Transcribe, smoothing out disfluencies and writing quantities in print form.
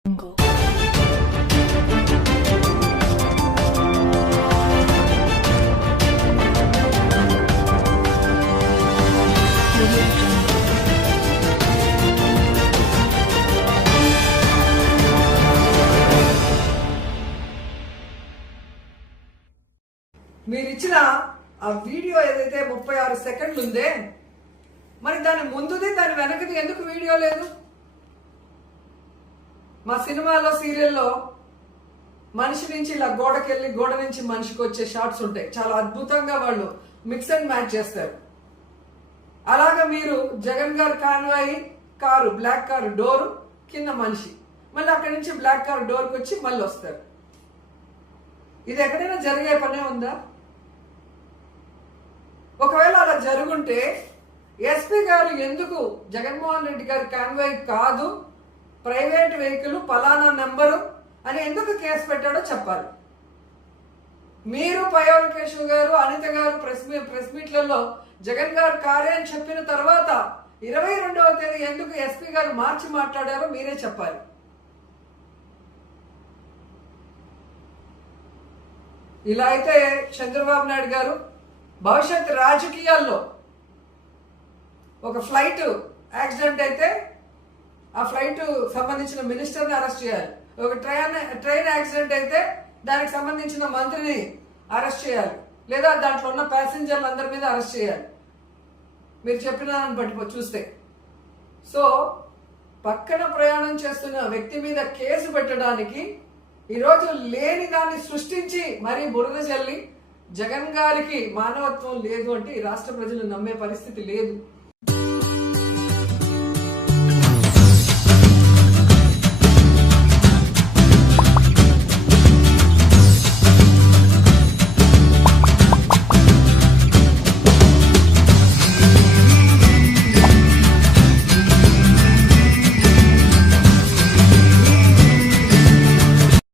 మీరిచ్చిన ఆ వీడియో ఏదైతే 36 సెకండ్లు ఉందే, మరి దాని ముందుది దాని వెనకది ఎందుకు వీడియో లేదు? మా సినిమాలో సీరియల్లో మనిషి నుంచి ఇలా గోడకెళ్ళి గోడ నుంచి మనిషికి వచ్చే షార్ట్స్ ఉంటాయి. చాలా అద్భుతంగా వాళ్ళు మిక్స్ అండ్ మ్యాచ్ చేస్తారు. అలాగా మీరు Jagan garu convoy car, black car door కింద మనిషి, మళ్ళీ అక్కడి నుంచి బ్లాక్ కారు డోర్కి వచ్చి మళ్ళీ వస్తారు. ఇది ఎక్కడైనా జరిగే పనే ఉందా? ఒకవేళ అలా జరుగుంటే ఎస్పీ గారు ఎందుకు జగన్మోహన్ రెడ్డి గారి కాన్వాయ్ కాదు, ప్రైవేట్ వెహికల్ పలానా నెంబరు అని ఎందుకు కేసు పెట్టాడో చెప్పాలి. మీరు పయ్యావుల కేశవ్ గారు, అనిత గారు ప్రెస్ మీట్లలో జగన్ గారు కారే అని చెప్పిన తర్వాత 22వ తేదీ ఎందుకు ఎస్పీ గారు మార్చి మాట్లాడారో మీరే చెప్పాలి. ఇలా అయితే చంద్రబాబు నాయుడు గారు భవిష్యత్ రాజకీయాల్లో ఒక ఫ్లైట్ యాక్సిడెంట్ అయితే ఆ ఫ్లైట్ సంబంధించిన మినిస్టర్ని అరెస్ట్ చేయాలి. ఒక ట్రైన్ యాక్సిడెంట్ అయితే దానికి సంబంధించిన మంత్రిని అరెస్ట్ చేయాలి, లేదా దాంట్లో ఉన్న ప్యాసింజర్లు అందరి మీద అరెస్ట్ చేయాలి. మీరు చెప్పిన దాన్ని బట్టి చూస్తే సో పక్కన ప్రయాణం చేస్తున్న వ్యక్తి మీద కేసు పెట్టడానికి ఈరోజు లేని దాన్ని సృష్టించి మరీ బురద చల్లి జగన్ గారికి మానవత్వం లేదు అంటే ఈ రాష్ట్ర ప్రజలు నమ్మే పరిస్థితి లేదు.